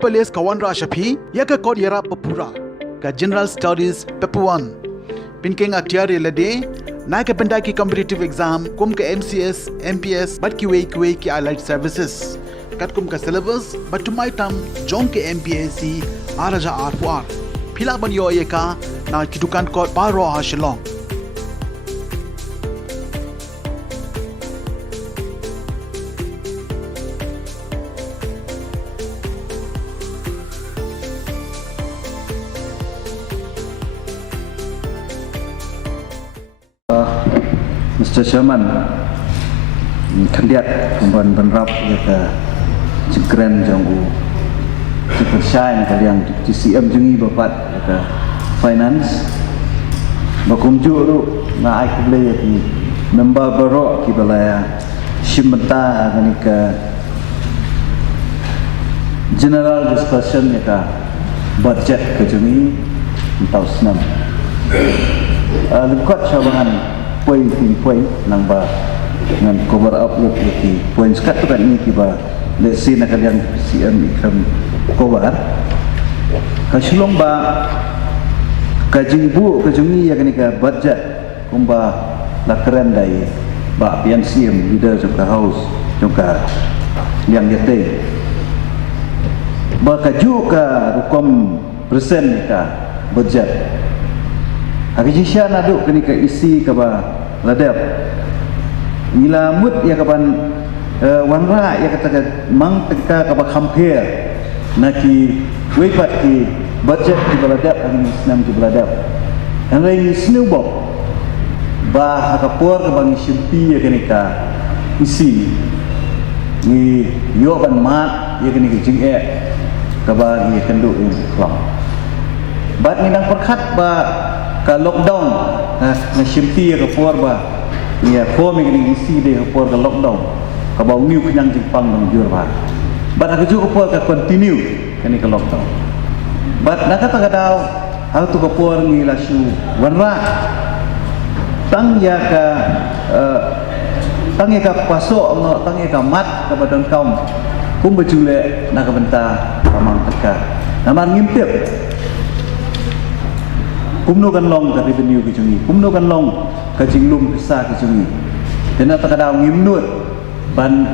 Pelis kawan Rashapi, Yaka Kodyara Papura, Ka General Studies Papuan. Pinkeng Aktiari Lade, Naka Pendaki Competitive Exam, Kum ka MCS, MPS, Bat Kiwe ki Allied Services. Kat kum ka syllabus, but to my tam, Jong ke MPSC, Araja R4R. Pila ban yo yeka, na kitukan ko paro hashalong. Mr. Chairman, kandidat pemban benrap yaitu Jengkren Jonggu dipercaya kalian TCM jengi bapak yaitu finance bakumju ru na ai kuble yaitu member baro ki balaya shimta ngani ke general discussion yaitu budget ke jengi tahun senam lekot cabangan poin nang ba ngan cover up lagi poin sekat tu kan ni tiba lesi nak kalian CM ikram cover kasulong ba kajing bu kajungi ya kani ka budget kumba la keren dai ba pian CM leader joka house joka yang yate ba kaju ka rukom persen ka budget Akijisya naduk kini ke isi ke ba ladap. Mila mut ya kapan wanra ya kata mang teka ke ba compare naki wepat ki budget di baladap angin senam di baladap. Yang lain snowball ba hakapor ke bangi simpi ya kini ka isi ni yo ban mat ya kini ke jing ke ba ni kenduk ni kelam. Bat ni nang perkat ba ka lockdown na shimti ka porba ya form ni isi de por ka lockdown ka bau new kenyang jipang nang jur ba bat ka ju por ka continue kani ka lockdown bat na kata kadau hal tu ka por ni la shu wanra tang ya paso no tang ya ka mat ka badan kaum kum bejule na ka benta pamang teka naman ngimtip kumno kan long ka revenue ke jungi kumno kan long ka jinglum besar ke jungi dena ta kadau ngimnut ban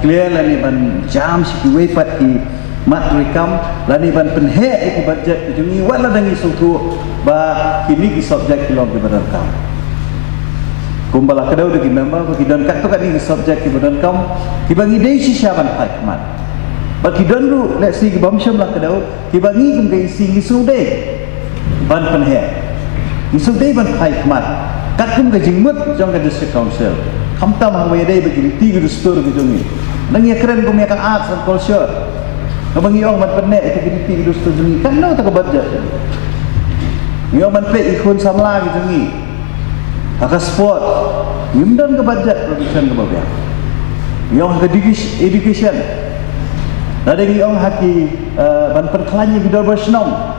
clear lani ban jam si wepat ki mat rekam lani ban penhe ki budget ke jungi wala dangi sutu ba kini ki subject ki long ke badan kam kumbala kadau de ki member ba ki don kat to kan ni subject ki badan kam ki bangi dei si syaban hikmat ba ki don ru let's see ki bamsham la kadau ki bangi kum ke isi ngisude ban penhe Misal day ban hikmat kat kum ka jingmut jong ka district council khamta mang way day bagi tiga dustur ke jongi nang ya keren kum ya ka arts and culture ngabangi ong man penne itu bagi tiga dustur jongi kan no ta ka budget yo man pe ikun samla ke jongi ka sport ngimdan ka budget production ka babya yo ka education dari ong haki ban perklanya bidar bersnong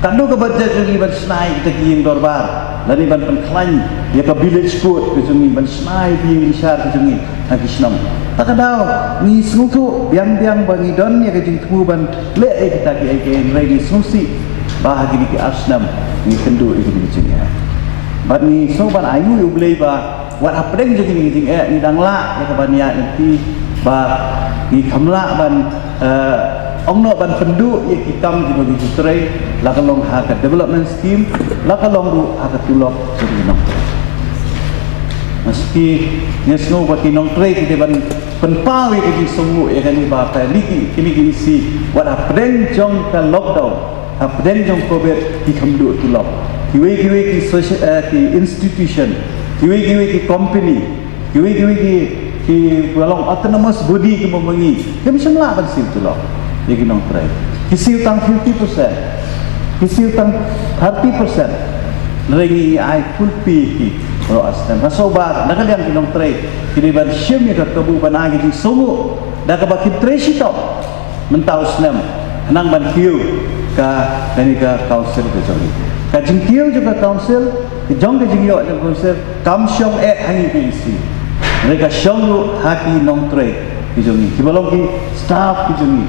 kando ke budget jungi ban snai kita kiing dorbar lani ban penklan ya ke village food ke jungi ban snai biing isar ke jungi haki snam takadau ni sungtu biang bangi don ya ke jing tu ban le kita ki ke regi susi bah haki ki asnam ni kendu iki di jungi bat ni so ban ayu ublei ba wat apdeng jungi ni jing ni dangla ya ke ban ya nanti ba ni kamla ban Ong no ban pendu ya kitam di bagi jutrai lakalong hak development scheme lakalong ru hak tulok jadi nong meski nesno bagi nong tray kita ban penpawi ke sungguh ya kan ba ka liki kini isi wat apdeng jong ka lockdown apdeng jong covid ki kamdu tulok kiwe ki social ki institution kiwe ki company kiwe ki balong autonomous body ke memengi kami semua ban sim tulok jadi nong try kisi utang 50% kisi utang 30% lagi ai full pi ro astem rasobar nak kalian kinong try kini ban shim ya kabu ban agi di sumu da ka bakit treshi to mentau snem nang ban kiu ka kani ka council ke jong ka jing kiu juga council ke jong ke jing yo jong council kam syong hangi ke isi mereka syong lu haki nong try ki jongi ki balong ki staff ki jongi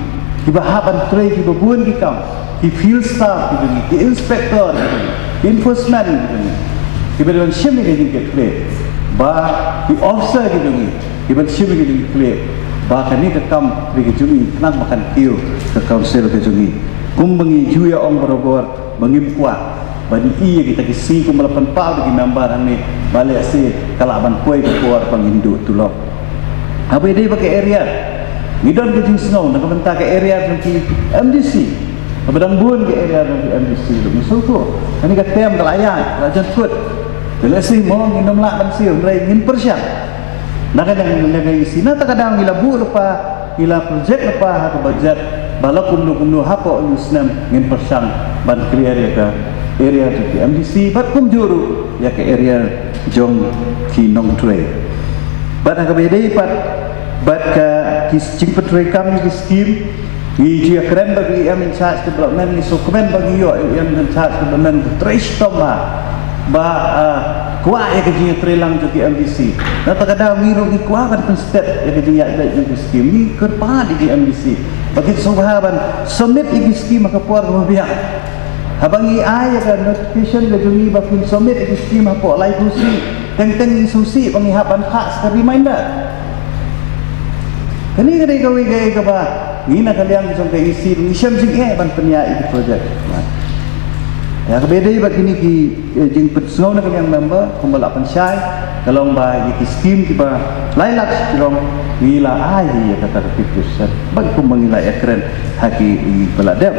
Kiba haban tray kiba buan ki kam. Ki field staff gitu ni, ki inspector gitu ni, ki enforcement gitu ni. Kiba dengan syami gitu ni clear. Ba ki officer gitu ni, kiba syami gitu ni clear. Ba kani ke kam gitu ni, kenang makan tiu ke council gitu ni. Kum bangi juya ong berobor, bangim kuat. Bani iya kita kisi kum melapan pal bagi member ni balik si kalaban kuai ke kuar pang Hindu tulok. Apa dia pakai area? Ngidon ke jing snow, nak bentar ke area nanti MDC. Abadang buan ke area nanti MDC tu. Musuhku. Ini ke tem ke layan, lajan kut. Bila si mau nginom lak ban siu, mulai ngin persiang. Nak kadang isi, nak kadang gila bu lepa, gila projek lepa hak budget. Bala kumdu hako Islam ngin persiang ban clear ke area tu MDC. Bat kum juru ya ke area jong ki nong tray. Bat hak bedai bat ke kiscing petray kami ki scheme. Ia keren bagi yang in charge development ni, so keren bagi yang in charge development trace toma kuat ya kerja trelang jadi MDC. Nah terkadang miru ni kuat kan step ya kerja ada jadi scheme ni kerpa di MDC. Bagi sahabat submit ini scheme maka puar kemudian. Habang ai ya notification ke jumi bakin submit ini scheme apa lai kursi teng susi penghihapan hak reminder. Kani kadai gawe ke ba ngina kalian bisa ke isi ngisiam jing ban penya itu projek. Ya kebedai begini ki jing persau nak kalian member kumbala pensai kalau ba iki scheme tiba lailak jirong gila ai ya kata 50% bagi kumbangila ekren haki balad